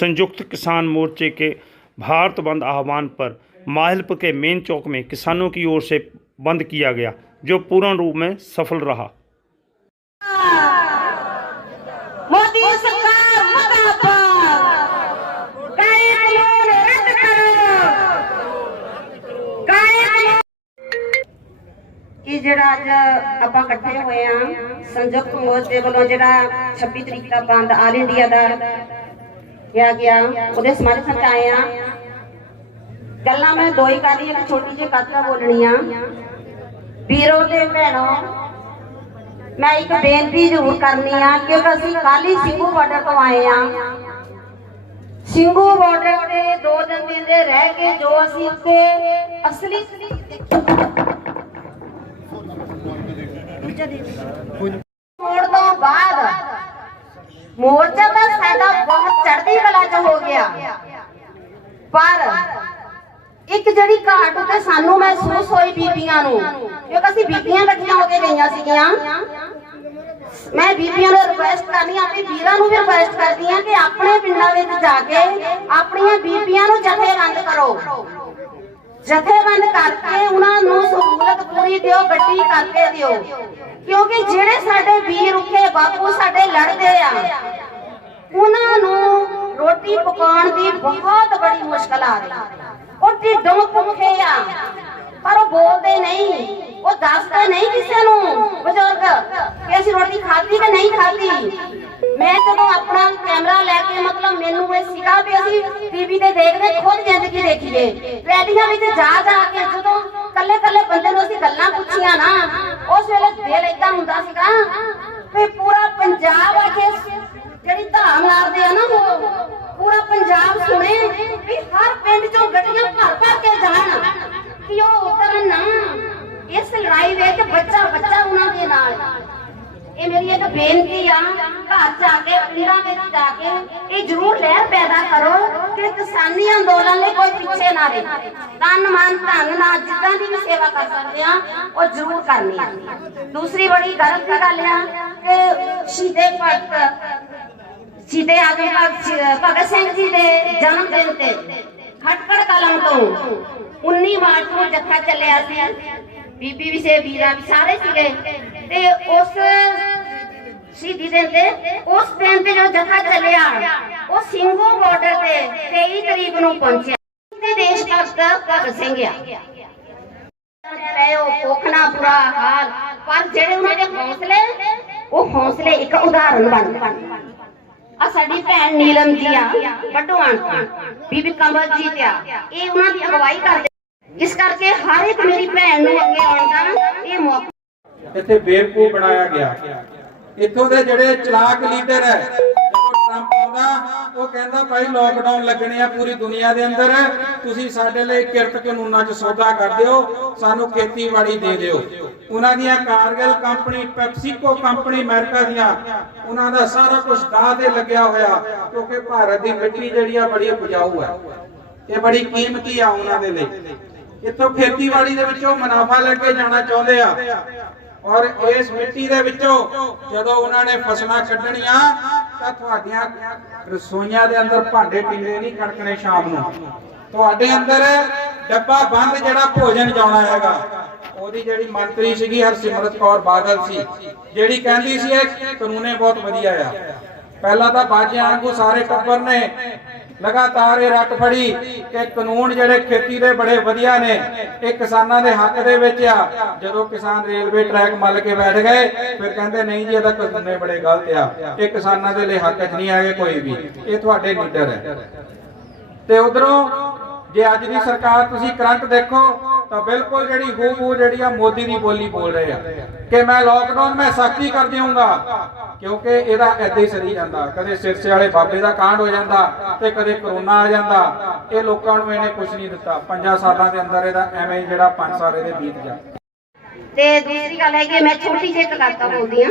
संयुक्त किसान मोर्चे के भारत बंद आह्वान पर माहिलपुर के मेन चौक में किसानों की ओर से बंद किया गया, जो पूर्ण रूप में सफल रहा। मोदी सरकार मुर्दाबाद, कानून रद्द करो। ਇਹ ਜਿਹੜਾ ਅੱਜ ਆਪਾਂ ਇਕੱਠੇ ਹੋਏ ਆ ਸੰਯੁਕਤ ਮੋਰਚੇ ਵੱਲੋਂ ਜਿਹੜਾ 26 ਤਰੀਕ ਦਾ ਬੰਦ ਆਲ ਇੰਡੀਆ ਦਾ ਕਿਹਾ ਗਿਆ, ਉਹਦੇ ਸਮਰਥਨ ਚ ਆਏ ਆ। ਗੱਲਾਂ ਮੈਂ ਦੋ ਹੀ ਕਰ ਰਹੀ, ਇੱਕ ਛੋਟੀ ਜਿਹੀ ਗੱਲ ਬੋਲਣੀ ਆ। ਵੀਰੋ ਤੇ ਭੈਣੋ, मैं एक बेनती जरूर करनी आ, क्योंकि असीं कल ही सिंघू बॉर्डर तो आए आ। सिंघू बॉर्डर ते 2 दिन दे रह के जो असीं उत्ते असली मोड़ तो बाद मोर्चा तो साडा बहुत चढ़दी कला च हो गया, पर एक जड़ी घाट उत्ते सानू महसूस होई बीबियां नू, क्योंकि असीं बीबियां इकट्ठियां हो के गईयां सीगियां। मैं बीबियां नू रिक्वेस्ट करनी, अपने वीरां नू भी रिक्वेस्ट करदी हां कि अपने पिंडां विच जाके अपणियां बीबियां नू जथेबंद करो, जथेबंद करके उन्हां नू सहूलत पूरी दिओ, गड्डी करके दिओ, क्योंकि ਜਿਹੜੇ ਸਾਡੇ ਵੀਰ ਉੱਥੇ ਬਾਪੂ ਸਾਡੇ ਲੜਦੇ ਆ, ਉਹਨਾਂ ਨੂੰ ਰੋਟੀ ਪਕਾਉਣ ਦੀ ਬਹੁਤ ਬੜੀ ਮੁਸ਼ਕਲ ਆ ਰਹੀ। ਉਹ ਢਿੱਡੋਂ ਭੁੱਖੇ ਆ, ਪਰ ਉਹ ਬੋਲਦੇ ਨਹੀਂ, ਉਹ ਦੱਸਦੇ ਨਹੀਂ ਕਿਸੇ ਨੂੰ ਬਜ਼ੁਰਗ ਕਿ ਅਸੀਂ ਰੋਟੀ ਖਾਧੀ ਕਿ ਨਹੀਂ ਖਾਧੀ। ਮੈਂ ਜਦੋਂ ਆਪਣਾ ਕੈਮਰਾ ਲੈ ਕੇ, ਮਤਲਬ ਮੈਨੂੰ ਇਹ ਸੀਗਾ ਵੀ ਅਸੀਂ ਟੀਵੀ ਤੇ ਦੇਖਦੇ, ਖੁਦ ਜ਼ਿੰਦਗੀ ਦੇਖੀਏ। ਰੈਲੀਆਂ ਵਿੱਚ ਜਾ ਕੇ ਜਦੋਂ ਕੱਲੇ ਕੱਲੇ ਬੰਦੇ ਨੂੰ ਅਸੀਂ ਗੱਲਾਂ ਪੁੱਛੀਆਂ ਨਾ, ਉਸ ਵੇਲੇ ਦਿਲ ਏਦਾਂ ਹੁੰਦਾ ਸੀਗਾ ਵੀ ਪੂਰਾ ਪੰਜਾਬ ਆ ਕੇ ਜਿਹੜੀ ਧਾਮ ਮਾਰਦੇ ਆ ਨਾ, ਉਹ पूरा पंजाब सुने भी हर पिंड चों गड्डियां भर भर के जान कि ਉਹ ਉਤਰਨ ਨਾ ਇਸ ਲੜਾਈ ਵਿੱਚ ਬੱਚਾ ਉਹਨਾਂ ਦੇ ਨਾਲ। ਇਹ ਮੇਰੀ ਇੱਕ ਬੇਨਤੀ ਆ, ਘਰ ਜਾ ਕੇ ਪਿੰਡਾਂ ਵਿੱਚ ਜਾ ਕੇ ਇਹ ਜ਼ਰੂਰ ਲਹਿਰ ਪੈਦਾ ਕਰੋ ਕਿ ਕਿਸਾਨੀ ਅੰਦੋਲਨ ਲਈ ਕੋਈ ਪਿੱਛੇ ਨਾ ਰਹੇ। ਤਨ ਮਨ ਧਨ ਨਾਲ ਜਿੱਦਾਂ ਦੀ ਵੀ ਸੇਵਾ ਕਰ ਸਕਦੇ ਆ ਉਹ ਜ਼ਰੂਰ ਕਰਨੀ ਆ। ਦੂਸਰੀ ਬੜੀ ਗਲਤ ਗੱਲ ਆ ਕਿ ਸ਼ਹੀਦੇ ਆਜ਼ਮ ਭਗਤ ਸਿੰਘ ਜੀ ਦੇ ਜਨਮ ਦਿਨ ਤੇ ਖਟਕੜ ਕਲਾਂ ਤੋਂ 19 ਮਾਰਚ ਨੂੰ ਜੱਥਾ ਚੱਲਿਆ ਸੀ, ਬੀਬੀ ਵੀ ਸੇ ਵੀਰਾ ਵੀ ਸਾਰੇ ਸੀਗੇ। ਤੇ ਉਸ ਸ਼ਹੀਦੀ ਦਿਨ ਤੇ, ਉਸ ਦਿਨ ਤੇ ਜੋ ਜੱਥਾ ਚੱਲਿਆ ਉਹ ਸਿੰਘੂ ਬਾਰਡਰ ਤੇ 23 ਤਰੀਕ ਨੂੰ ਪਹੁੰਚਿਆ। ਤੇ ਦੇਸ਼ ਭਗਤ ਭਗਤ ਸਿੰਘ ਆ ਉਹ ਕੋਖਣਾ ਬੁਰਾ ਹਾਲ, ਪਰ ਜਿਹੜੇ ਉਹਨਾਂ ਦੇ ਹੌਸਲੇ, ਉਹ ਹੌਸਲੇ ਇੱਕ ਉਦਾਹਰਨ ਬਣ ਗਏ। ਆ ਸਾਡੀ ਭੈਣ ਨੀਲਮ ਜੀ ਆ ਵੱਡੋਆਣ ਤੋਂ, ਬੀਬੀ ਕਮਲਜੀਤ ਆ, ਇਹ ਉਹਨਾਂ ਦੀ ਅਗਵਾਈ ਕਰਦੇ। ਇਸ ਕਰਕੇ ਹਰ ਇੱਕ ਮੇਰੀ ਭੈਣ ਨੂੰ ਅੱਗੇ ਆਉਣ ਦਾ ਇਹ ਮੌਕਾ ਇੱਥੇ ਬੇਵਕੂਫ ਬਣਾਇਆ ਗਿਆ। ਇੱਥੋਂ ਦੇ ਜਿਹੜੇ ਚਲਾਕ ਲੀਡਰ ਹੈ, ਜਦੋਂ ਟਰੰਪ ਆਉਂਦਾ ਉਹ ਕਹਿੰਦਾ ਭਾਈ ਲੋਕਡਾਊਨ ਲੱਗਣੇ ਆ ਪੂਰੀ ਦੁਨੀਆ ਦੇ ਅੰਦਰ, ਤੁਸੀਂ ਸਾਡੇ ਲਈ ਕਿਰਤ ਕਾਨੂੰਨਾਂ 'ਚ ਸੌਦਾ ਕਰ ਦਿਓ, ਸਾਨੂੰ ਖੇਤੀਬਾੜੀ ਦੇ ਦਿਓ। ਉਹਨਾਂ ਦੀਆਂ Kargil company, PepsiCo company America ਦੀਆਂ, ਉਹਨਾਂ ਦਾ ਸਾਰਾ ਕੁਝ ਦਾਅ ਤੇ ਲੱਗਿਆ ਹੋਇਆ, ਕਿਉਂਕਿ ਭਾਰਤ ਦੀ ਮਿੱਟੀ ਜਿਹੜੀ ਆ ਬੜੀ ਉਪਜਾਊ ਹੈ, ਇਹ ਬੜੀ ਕੀਮਤੀ ਆ ਉਹਨਾਂ ਦੇ ਲਈ। ਇੱਥੋਂ ਖੇਤੀਬਾੜੀ ਦੇ ਵਿੱਚੋਂ ਮੁਨਾਫਾ ਲੈ ਕੇ ਜਾਣਾ ਚਾਹੁੰਦੇ ਆ, ਔਰ ਇਸ ਮਿੱਟੀ ਦੇ ਵਿੱਚੋਂ ਜਦੋਂ ਉਹਨਾਂ ਨੇ ਫਸਲਾਂ ਕੱਢਣੀਆਂ ਤਾਂ ਤੁਹਾਡੀਆਂ ਰਸੋਈਆਂ ਦੇ ਅੰਦਰ ਭਾਂਡੇ ਪੀਂਦੇ ਨਹੀਂ ਖੜਕਣੇ ਸ਼ਾਮ ਨੂੰ। ਤੁਹਾਡੇ ਅੰਦਰ ਡੱਬਾ ਬੰਦ ਜਿਹੜਾ ਭੋਜਨ ਜਾਣਾ ਹੈਗਾ। ਉਹਦੀ ਜਿਹੜੀ ਮੰਤਰੀ ਸੀਗੀ ਹਰਸਿਮਰਤ ਕੌਰ ਬਾਦਲ ਸੀ, ਜਿਹੜੀ ਕਹਿੰਦੀ ਸੀ ਇਹ ਕਾਨੂੰਨੇ ਬਹੁਤ ਵਧੀਆ ਆ। ਪਹਿਲਾਂ ਤਾਂ ਬਾਜਿਆਂ ਵਾਂਗੂ ਸਾਰੇ ਟੱਬਰ ਨੇ ਲਗਾਤਾਰ ਇਹ ਰੱਟ ਫੜੀ ਕਿ ਕਾਨੂੰਨ ਜਿਹੜੇ ਖੇਤੀ ਦੇ ਬੜੇ ਵਧੀਆ ਨੇ, ਇਹ ਕਿਸਾਨਾਂ ਦੇ ਹੱਕ ਦੇ ਵਿੱਚ ਆ। ਜਦੋਂ ਕਿਸਾਨ ਰੇਲਵੇ ਟਰੈਕ ਮੱਲ ਕੇ ਬੈਠ ਗਏ, ਫਿਰ ਕਹਿੰਦੇ ਨਹੀਂ ਜੀ ਇਹਦਾ ਕਾਨੂੰਨ ਬੜੇ ਗਲਤ ਆ, ਇਹ ਕਿਸਾਨਾਂ ਦੇ ਲਈ ਹੱਕ 'ਚ ਨਹੀਂ ਆਏ ਕੋਈ ਵੀ। ਇਹ ਤੁਹਾਡੇ ਲੀਡਰ ਹੈ। ਤੇ ਉਧਰੋਂ ਜੇ ਅੱਜ ਦੀ ਸਰਕਾਰ ਤੁਸੀਂ ਕਰੰਟ ਦੇਖੋ ਤਾਂ ਬਿਲਕੁਲ ਜਿਹੜੀ ਹੂ ਜਿਹੜੀ ਆ ਮੋਦੀ ਦੀ ਬੋਲੀ ਬੋਲ ਰਹੇ ਆ ਕਿ ਮੈਂ ਲੋਕਡਾਊਨ ਮੈਂ ਸਖਤੀ ਕਰ ਦੇਵਾਂਗਾ, ਕਿਉਂਕਿ ਇਹਦਾ ਏਦਾਂ ਹੀ ਸਰੀ ਜਾਂਦਾ। ਕਦੇ ਸਿਰਸੇ ਵਾਲੇ ਬਾਬੇ ਦਾ ਕਾਂਡ ਹੋ ਜਾਂਦਾ ਤੇ ਕਦੇ ਕਰੋਨਾ ਆ ਜਾਂਦਾ। ਇਹ ਲੋਕਾਂ ਨੂੰ ਇਹਨੇ ਕੁਝ ਨਹੀਂ ਦਿੱਤਾ। 5 ਸਾਲਾਂ ਦੇ ਅੰਦਰ ਇਹਦਾ ਐਵੇਂ ਜਿਹੜਾ 5 ਸਾਲ ਇਹਦੇ ਬੀਤ ਜਾ। ਤੇ ਦੂਸਰੀ ਗੱਲ ਹੈ ਕਿ ਮੈਂ ਛੋਟੀ ਜਿਹੀ ਕਹਾਵਤ ਬੋਲਦੀ ਆ।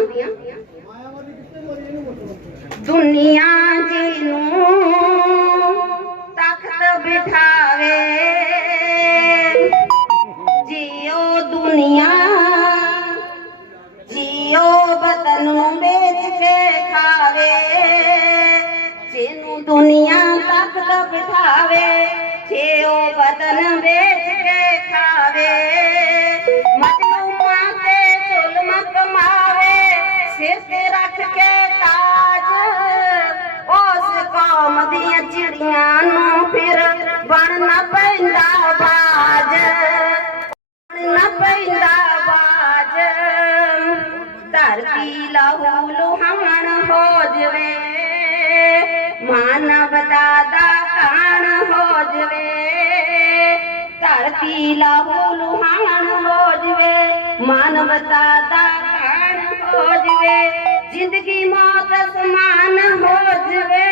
ਦੁਨੀਆ ਜਿਹਨੂੰ ਤਖਤ ਬਿਠਾਵੇ, जियो दुनिया जियो वतन बेच के खावे, जिन्नू दुनिया ਧਰਤੀ ਲਹੂ ਲੁਹਾਨ ਹੋ ਜਵੇ, ਮਾਨਵਤਾ ਦਾ ਕਾਣ ਹੋ ਜਵੇ, ਜ਼ਿੰਦਗੀ ਮੌਤ ਸਮਾਨ ਹੋ ਜਵੇ,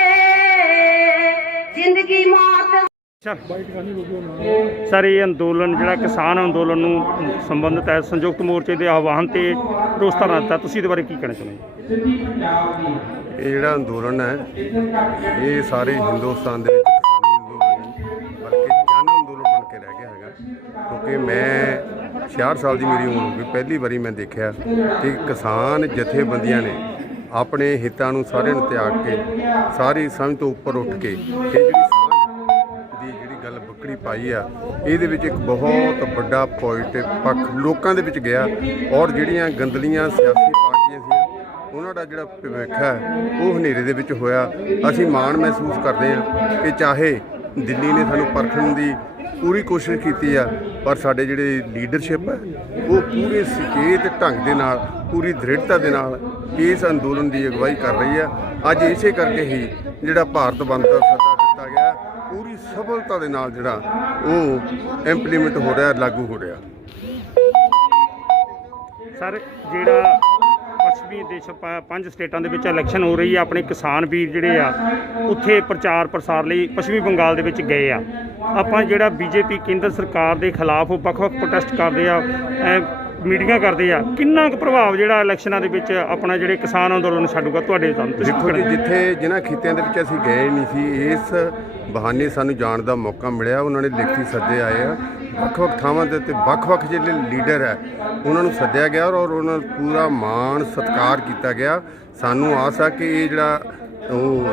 ਜ਼ਿੰਦਗੀ ਮੌਤ। ਸਰ ਇਹ ਅੰਦੋਲਨ ਜਿਹੜਾ ਕਿਸਾਨ ਅੰਦੋਲਨ ਨੂੰ ਸੰਬੰਧਿਤ ਹੈ, ਸੰਯੁਕਤ ਮੋਰਚੇ ਦੇ ਆਹਵਾਨ ਤੇ ਰੋਸ ਧਰਨਾ ਦਿੱਤਾ, ਤੁਸੀਂ ਇਹਦੇ ਬਾਰੇ ਕੀ ਕਹਿਣਾ ਚਾਹੁੰਦੇ ਹੋ? ਇਹ ਜਿਹੜਾ ਅੰਦੋਲਨ ਹੈ ਇਹ ਸਾਰੇ ਹਿੰਦੁਸਤਾਨ ਦੇ ਵਿੱਚ ਕਿਸਾਨੀ ਅੰਦੋਲਨ ਨਹੀਂ ਬਲਕਿ ਜਨ ਅੰਦੋਲਨ ਬਣ ਕੇ ਰਹਿ ਗਿਆ ਹੈਗਾ, ਕਿਉਂਕਿ ਮੈਂ 66 ਸਾਲ ਦੀ ਮੇਰੀ ਉਮਰ ਹੋ ਗਈ, ਪਹਿਲੀ ਵਾਰੀ ਮੈਂ ਦੇਖਿਆ ਕਿ ਕਿਸਾਨ ਜਥੇਬੰਦੀਆਂ ਨੇ ਆਪਣੇ ਹਿੱਤਾਂ ਨੂੰ ਸਾਰਿਆਂ ਨੂੰ ਤਿਆਗ ਕੇ ਸਾਰੀ ਸਮਝ ਤੋਂ ਉੱਪਰ ਉੱਠ ਕੇ ਇਹ ਜਿਹੜੀ ਦੀ ਜਿਹੜੀ ਗੱਲ ਬੱਕਰੀ ਪਾਈ ਆ, ਇਹਦੇ ਵਿੱਚ ਇੱਕ ਬਹੁਤ ਵੱਡਾ ਪੋਜ਼ਿਟਿਵ ਪੱਖ ਲੋਕਾਂ ਦੇ ਵਿੱਚ ਗਿਆ, ਔਰ ਜਿਹੜੀਆਂ ਗੰਦਲੀਆਂ ਸਿਆਸੀ ਪਾਰਟੀਆਂ ਸੀ ਉਹਨਾਂ ਦਾ ਜਿਹੜਾ ਭਵਿੱਖ ਹੈ ਉਹ ਹਨੇਰੇ ਦੇ ਵਿੱਚ ਹੋਇਆ। ਅਸੀਂ ਮਾਣ ਮਹਿਸੂਸ ਕਰਦੇ ਹਾਂ ਕਿ ਚਾਹੇ ਦਿੱਲੀ ਨੇ ਸਾਨੂੰ ਪਰਖਣ ਦੀ ਪੂਰੀ ਕੋਸ਼ਿਸ਼ ਕੀਤੀ ਆ, ਪਰ ਸਾਡੇ ਜਿਹੜੇ ਲੀਡਰਸ਼ਿਪ ਹੈ ਉਹ ਪੂਰੇ ਸੁਚੇਤ ਢੰਗ ਦੇ ਨਾਲ ਪੂਰੀ ਦ੍ਰਿੜਤਾ ਦੇ ਨਾਲ ਇਸ ਅੰਦੋਲਨ ਦੀ ਅਗਵਾਈ ਕਰ ਰਹੀ ਆ। ਅੱਜ ਇਸੇ ਕਰਕੇ ਹੀ ਜਿਹੜਾ ਭਾਰਤ ਬੰਦ ਦਾ ਸੱਦਾ ਦਿੱਤਾ ਗਿਆ ਪੂਰੀ ਸਫਲਤਾ ਦੇ ਨਾਲ ਜਿਹੜਾ ਉਹ ਇੰਪਲੀਮੈਂਟ ਹੋ ਰਿਹਾ, ਲਾਗੂ ਹੋ ਰਿਹਾ। ਸਰ ਜਿਹੜਾ ਪੱਛਮੀ ਦੇਸ਼ 5 ਸਟੇਟਾਂ ਦੇ ਵਿੱਚ ਇਲੈਕਸ਼ਨ ਹੋ ਰਹੀ ਆ, ਆਪਣੇ ਕਿਸਾਨ ਵੀਰ ਜਿਹੜੇ ਆ ਉੱਥੇ ਪ੍ਰਚਾਰ ਪ੍ਰਸਾਰ ਲਈ ਪੱਛਮੀ ਬੰਗਾਲ ਦੇ ਵਿੱਚ ਗਏ ਆ। ਆਪਾਂ ਜਿਹੜਾ ਬੀਜੇਪੀ ਕੇਂਦਰ ਸਰਕਾਰ ਦੇ ਖਿਲਾਫ ਵੱਖ-ਵੱਖ ਪ੍ਰੋਟੈਸਟ ਕਰਦੇ ਆ, ਮੀਟਿੰਗਾਂ ਕਰਦੇ ਆ, ਕਿੰਨਾ ਕੁ ਪ੍ਰਭਾਵ ਜਿਹੜਾ ਇਲੈਕਸ਼ਨਾਂ ਦੇ ਵਿੱਚ ਆਪਣਾ ਜਿਹੜੇ ਕਿਸਾਨ ਅੰਦੋਲਨ ਨੂੰ ਛੱਡੂਗਾ ਤੁਹਾਡੇ ਤਾਂ? ਦੇਖੋ ਜੀ, ਜਿੱਥੇ ਜਿਨ੍ਹਾਂ ਖਿੱਤਿਆਂ ਦੇ ਵਿੱਚ ਅਸੀਂ ਗਏ ਨਹੀਂ ਸੀ, ਇਸ ਬਹਾਨੇ ਸਾਨੂੰ ਜਾਣ ਦਾ ਮੌਕਾ ਮਿਲਿਆ। ਉਹਨਾਂ ਨੇ ਲਿਖਤੀ ਸੱਦੇ ਆਏ ਆ, ਵੱਖ-ਵੱਖ ਥਾਵਾਂ ਦੇ ਉੱਤੇ ਵੱਖ-ਵੱਖ ਜਿਹੜੇ ਲੀਡਰ ਹੈ ਉਹਨਾਂ ਨੂੰ ਸੱਦਿਆ ਗਿਆ ਔਰ ਉਹਨਾਂ ਨੂੰ ਪੂਰਾ ਮਾਣ ਸਤਿਕਾਰ ਕੀਤਾ ਗਿਆ। ਸਾਨੂੰ ਆਸ ਆ ਕਿ ਇਹ ਜਿਹੜਾ ਉਹ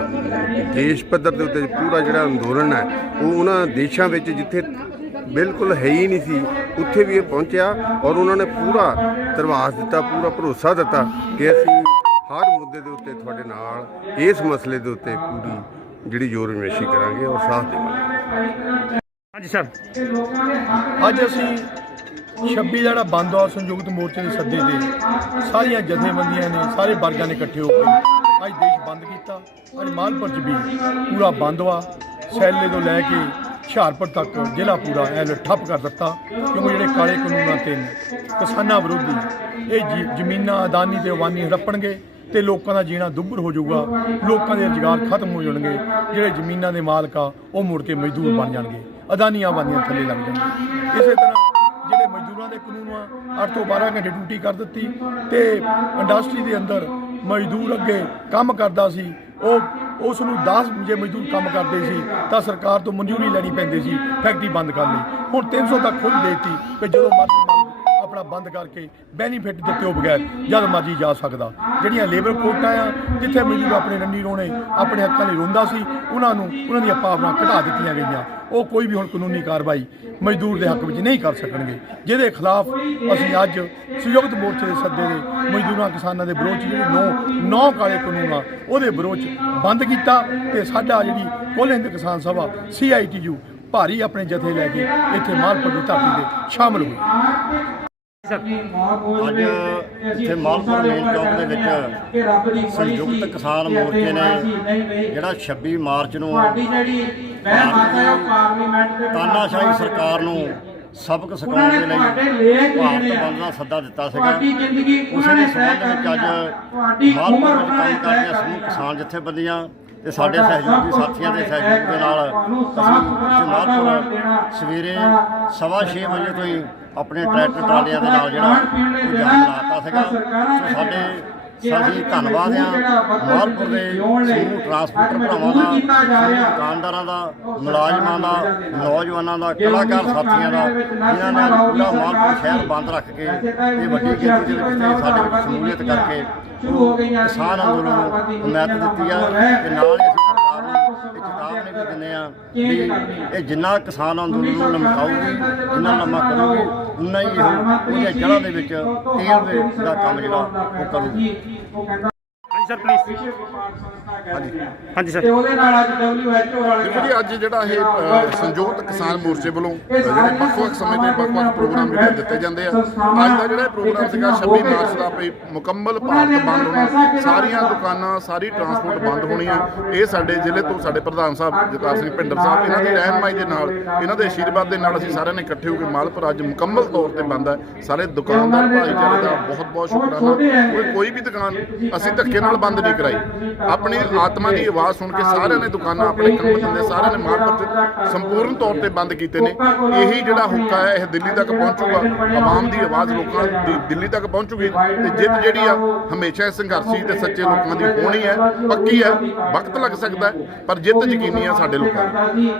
ਦੇਸ਼ ਪੱਧਰ ਦੇ ਉੱਤੇ ਪੂਰਾ ਜਿਹੜਾ ਅੰਦੋਲਨ ਹੈ ਉਹ ਉਹਨਾਂ ਦੇਸ਼ਾਂ ਵਿੱਚ ਜਿੱਥੇ ਬਿਲਕੁਲ ਹੈ ਹੀ ਨਹੀਂ ਸੀ ਉੱਥੇ ਵੀ ਇਹ ਪਹੁੰਚਿਆ, ਔਰ ਉਹਨਾਂ ਨੇ ਪੂਰਾ ਧਰਵਾਸ ਦਿੱਤਾ, ਪੂਰਾ ਭਰੋਸਾ ਦਿੱਤਾ ਕਿ ਅਸੀਂ ਹਰ ਮੁੱਦੇ ਦੇ ਉੱਤੇ ਤੁਹਾਡੇ ਨਾਲ, ਇਸ ਮਸਲੇ ਦੇ ਉੱਤੇ ਪੂਰੀ ਜਿਹੜੀ ਜ਼ੋਰ-ਅਜ਼ਮਾਇਸ਼ੀ ਕਰਾਂਗੇ ਔਰ ਸਾਥ ਦੇਵਾਂਗੇ। ਹਾਂਜੀ ਸਰ, ਅੱਜ ਅਸੀਂ 26 ਜਿਹੜਾ ਬੰਦ ਆ ਸੰਯੁਕਤ ਮੋਰਚੇ ਦੇ ਸੱਦੇ ਤੇ ਸਾਰੀਆਂ ਜਥੇਬੰਦੀਆਂ ਨੇ, ਸਾਰੇ ਵਰਗਾਂ ਨੇ ਇਕੱਠੇ ਹੋ ਕੇ ਅੱਜ ਦੇਸ਼ ਬੰਦ ਕੀਤਾ। ਅੱਜ ਮਾਲਪੁਰ 'ਚ ਵੀ ਪੂਰਾ ਬੰਦ ਵਾ, ਸੈਲੇ ਤੋਂ ਲੈ ਕੇ ਹੁਸ਼ਿਆਰਪੁਰ ਤੱਕ ਜ਼ਿਲ੍ਹਾ ਪੂਰਾ ਠੱਪ ਕਰ ਦਿੱਤਾ, ਕਿਉਂਕਿ ਜਿਹੜੇ ਕਾਲੇ ਕਾਨੂੰਨਾਂ ਤੇ ਕਿਸਾਨਾਂ ਵਿਰੋਧੀ ਇਹ ਜ਼ਮੀਨਾਂ ਅਦਾਨੀ ਤੇ ਅਵਾਨੀ ਹੜੱਪਣਗੇ ਤੇ ਲੋਕਾਂ ਦਾ ਜੀਣਾ ਦੁੱਭਰ ਹੋ ਜਾਊਗਾ, ਲੋਕਾਂ ਦੇ ਰੁਜ਼ਗਾਰ ਖਤਮ ਹੋ ਜਾਣਗੇ। ਜਿਹੜੇ ਜ਼ਮੀਨਾਂ ਦੇ ਮਾਲਕ ਆ ਉਹ ਮੁੜ ਕੇ ਮਜ਼ਦੂਰ ਬਣ ਜਾਣਗੇ, ਅਦਾਨੀਆਂ ਅਵਾਨੀਆਂ ਥੱਲੇ ਲੱਗ ਜਾਣਗੇ। ਇਸੇ ਤਰ੍ਹਾਂ ਜਿਹੜੇ ਮਜ਼ਦੂਰਾਂ ਦੇ ਕਾਨੂੰਨ ਆ 8 ਤੋਂ 12 ਘੰਟੇ ਡਿਊਟੀ ਕਰ ਦਿੱਤੀ ਤੇ ਇੰਡਸਟਰੀ ਦੇ ਅੰਦਰ ਮਜ਼ਦੂਰ ਅੱਗੇ ਕੰਮ ਕਰਦਾ ਸੀ, ਉਸ ਨੂੰ 10 ਜੇ ਮਜ਼ਦੂਰ ਕੰਮ ਕਰਦੇ ਸੀ ਤਾਂ ਸਰਕਾਰ ਤੋਂ ਮਨਜ਼ੂਰੀ ਲੈਣੀ ਪੈਂਦੀ ਸੀ ਫੈਕਟਰੀ ਬੰਦ ਕਰ ਲਈ। ਹੁਣ 300 ਤੱਕ ਖੁੱਲ੍ਹ ਦੇ ਦਿੱਤੀ ਕਿ ਜਦੋਂ ਮਰਜ਼ੀ ਆਪਣਾ ਬੰਦ ਕਰਕੇ ਬੈਨੀਫਿਟ ਦਿੱਤੇ ਉਹ ਬਗੈਰ ਜਦ ਮਰਜ਼ੀ ਜਾ ਸਕਦਾ। ਜਿਹੜੀਆਂ ਲੇਬਰ ਕੋਟਾਂ ਆ ਜਿੱਥੇ ਮਜ਼ਦੂਰ ਆਪਣੇ ਰੰਡੀ ਰੋਣੇ ਆਪਣੇ ਹੱਕਾਂ ਲਈ ਰੋਂਦਾ ਸੀ ਉਹਨਾਂ ਦੀਆਂ ਪਾਵਰਾਂ ਘਟਾ ਦਿੱਤੀਆਂ ਗਈਆਂ। ਉਹ ਕੋਈ ਵੀ ਹੁਣ ਕਾਨੂੰਨੀ ਕਾਰਵਾਈ ਮਜ਼ਦੂਰ ਦੇ ਹੱਕ ਵਿੱਚ ਨਹੀਂ ਕਰ ਸਕਣਗੇ, ਜਿਹਦੇ ਖਿਲਾਫ ਅਸੀਂ ਅੱਜ ਸੰਯੁਕਤ ਮੋਰਚੇ ਦੇ ਸੱਦੇ ਦੇ ਮਜ਼ਦੂਰਾਂ ਕਿਸਾਨਾਂ ਦੇ ਵਿਰੋਧ 'ਚ ਜਿਹੜੇ 9 ਕਾਲੇ ਕਾਨੂੰਨ ਆ ਉਹਦੇ ਵਿਰੋਧ 'ਚ ਬੰਦ ਕੀਤਾ ਤੇ ਸਾਡਾ ਜਿਹੜੀ ਕੁੱਲ ਹਿੰਦ ਕਿਸਾਨ ਸਭਾ CITU ਭਾਰੀ ਆਪਣੇ ਜਥੇ ਲੈ ਕੇ ਇੱਥੇ ਮਾਲਪੁਰ ਦੀ ਧਰਤੀ ਤੇ ਸ਼ਾਮਲ ਹੋਈ। ਅੱਜ ਇੱਥੇ ਮਾਲਪੁਰ ਮੇਨ ਚੌਕ ਦੇ ਵਿੱਚ ਸੰਯੁਕਤ ਕਿਸਾਨ ਮੋਰਚੇ ਨੇ ਜਿਹੜਾ 26 ਮਾਰਚ ਨੂੰ ਤਾਨਾਸ਼ਾਹੀ ਸਰਕਾਰ ਨੂੰ ਸਬਕ ਸਿਖਾਉਣ ਦੇ ਲਈ ਭਾਰਤ ਬੰਦ ਦਾ ਸੱਦਾ ਦਿੱਤਾ ਸੀਗਾ। ਉਸੇ ਦੇ ਸੰਬੰਧ ਵਿੱਚ ਅੱਜ ਮਾਲਪੁਰ ਵਿੱਚ ਕੰਮ ਕਰਦੀਆਂ ਸਮੂਹ ਕਿਸਾਨ ਜਥੇਬੰਦੀਆਂ ਤੇ ਸਾਡੇ ਸਹਿਯੋਗੀ ਸਾਥੀਆਂ ਦੇ ਸਹਿਯੋਗ ਦੇ ਨਾਲ ਅਸੀਂ ਇੱਥੇ ਮਾਲਪੁਰ ਸਵੇਰੇ 6:15 ਵਜੇ ਤੋਂ ਹੀ ਆਪਣੇ ਟਰੈਕਟਰ ਟਰਾਲੀਆਂ ਦੇ ਨਾਲ ਜਿਹੜਾ ਉਹ ਜਾਮ ਲਾਤਾ ਸੀਗਾ। ਸੋ ਅਸੀਂ ਧੰਨਵਾਦ ਹਾਂ ਮਾਲਪੁਰ ਦੇ ਸਮੂਹ ਟਰਾਂਸਪੋਰਟਰ ਭਰਾਵਾਂ ਦਾ, ਦੁਕਾਨਦਾਰਾਂ ਦਾ, ਮੁਲਾਜ਼ਮਾਂ ਦਾ, ਨੌਜਵਾਨਾਂ ਦਾ, ਕਲਾਕਾਰ ਸਾਥੀਆਂ ਦਾ, ਜਿਨ੍ਹਾਂ ਨੇ ਪੂਰਾ ਮਾਲਪੁਰ ਸ਼ਹਿਰ ਬੰਦ ਰੱਖ ਕੇ ਤੇ ਵੱਡੀ ਗਿਣਤੀ ਦੇ ਵਿੱਚ ਸਾਡੇ ਵਿੱਚ ਸ਼ਮੂਲੀਅਤ ਕਰਕੇ ਕਿਸਾਨ ਅੰਦੋਲਨ ਨੂੰ ਹਮਾਇਤ ਦਿੱਤੀ ਆ। ਤੇ ਨਾਲ ਹੀ ਅਸੀਂ ਸਰਕਾਰ ਨੂੰ ਇਹ ਚੇਤਾਵਨੀ ਵੀ ਦਿੰਦੇ ਹਾਂ ਵੀ ਇਹ ਜਿੰਨਾ ਕਿਸਾਨ ਅੰਦੋਲਨ ਨੂੰ ਲਮਕਾਊਗੀ, ਜਿੰਨਾ ਲੰਮਾ ਕਰੂਗੀ, ਉਨਾ ਹੀ ਉਹਦੀਆਂ ਜੜ੍ਹਾਂ ਦੇ ਵਿੱਚ ਤੇਲ ਦਾ ਕੰਮ ਜਿਹੜਾ ਉਹ ਕਰੂਗੀ। ਹਾਂਜੀ ਸਰ, ਪਲੀਜ਼। ਹਾਂਜੀ ਸਰ। ਤੇ ਉਹਦੇ ਨਾਲ ਅੱਜ WHO ਵਾਲੇ ਦੇਖੋ ਜੀ ਅੱਜ ਜਿਹੜਾ ਇਹ ਸੰਯੁਕਤ ਕਿਸਾਨ ਮੋਰਚੇ ਵੱਲੋਂ ਜਿਹੜੇ ਵੱਖ-ਵੱਖ ਸਮੇਂ ਦੇ ਵੱਖ-ਵੱਖ ਪ੍ਰੋਗਰਾਮ ਜਿਹੜੇ ਦਿੱਤੇ ਜਾਂਦੇ ਆ, ਅੱਜ ਦਾ ਜਿਹੜਾ ਪ੍ਰੋਗਰਾਮ ਸੀਗਾ 26 ਮਾਰਚ ਦਾ ਵੀ ਮੁਕੰਮਲ ਭਾਰਤ ਬੰਦ ਹੋਣਾ, ਸਾਰੀਆਂ ਦੁਕਾਨਾਂ ਸਾਰੀ ਟਰਾਂਸਪੋਰਟ ਬੰਦ ਹੋਣੀ ਆ। ਇਹ ਸਾਡੇ ਜ਼ਿਲ੍ਹੇ ਤੋਂ ਸਾਡੇ ਪ੍ਰਧਾਨ ਸਾਹਿਬ ਜਗਤਾਰ ਸਿੰਘ ਭਿੰਡਰ ਸਾਹਿਬ ਇਹਨਾਂ ਦੀ ਰਹਿਨਮਾਈ ਦੇ ਨਾਲ, ਇਹਨਾਂ ਦੇ ਆਸ਼ੀਰਵਾਦ ਦੇ ਨਾਲ ਅਸੀਂ ਸਾਰਿਆਂ ਨੇ ਇਕੱਠੇ ਹੋ ਕੇ ਮਾਲਪੁਰ ਅੱਜ ਮੁਕੰਮਲ ਤੌਰ ਤੇ ਬੰਦ ਹੈ। ਸਾਰੇ ਦੁਕਾਨਦਾਰ ਭਾਈਚਾਰੇ ਦਾ ਬਹੁਤ-ਬਹੁਤ ਸ਼ੁਕਰਾਨਾ। ਕੋਈ ਵੀ ਦੁਕਾਨ ਅਸੀਂ ਧੱਕੇ ਨਾਲ ਬੰਦ ਨਹੀਂ ਕਰਾਈ, ਆਪਣੀ ਆਤਮਾ ਦੀ ਆਵਾਜ਼ ਸੁਣ ਕੇ ਸਾਰਿਆਂ ਨੇ ਦੁਕਾਨਾਂ ਆਪਣੇ ਕੰਮ ਧੰਦੇ ਸਾਰਿਆਂ ਨੇ ਮਾਲਪੁਰ 'ਚ ਸੰਪੂਰਨ ਤੌਰ ਤੇ ਬੰਦ ਕੀਤੇ ਨੇ। ਇਹੀ ਜਿਹੜਾ ਹੁੱਕਾ ਹੈ ਇਹ ਦਿੱਲੀ ਤੱਕ ਪਹੁੰਚੂਗਾ, ਆਵਾਮ ਦੀ ਆਵਾਜ਼ ਲੋਕਾਂ ਦੀ ਦਿੱਲੀ ਤੱਕ ਪਹੁੰਚੂਗੀ ਤੇ ਜਿੱਤ ਜਿਹੜੀ ਆ ਹਮੇਸ਼ਾ ਸੰਘਰਸ਼ੀ ਤੇ ਸੱਚੇ ਲੋਕਾਂ ਦੀ ਹੋਣੀ ਹੈ, ਪੱਕੀ ਹੈ। ਵਕਤ ਲੱਗ ਸਕਦਾ ਹੈ ਪਰ ਜਿੱਤ ਯਕੀਨੀ ਆ ਸਾਡੇ ਲੋਕਾਂ ਦੀ।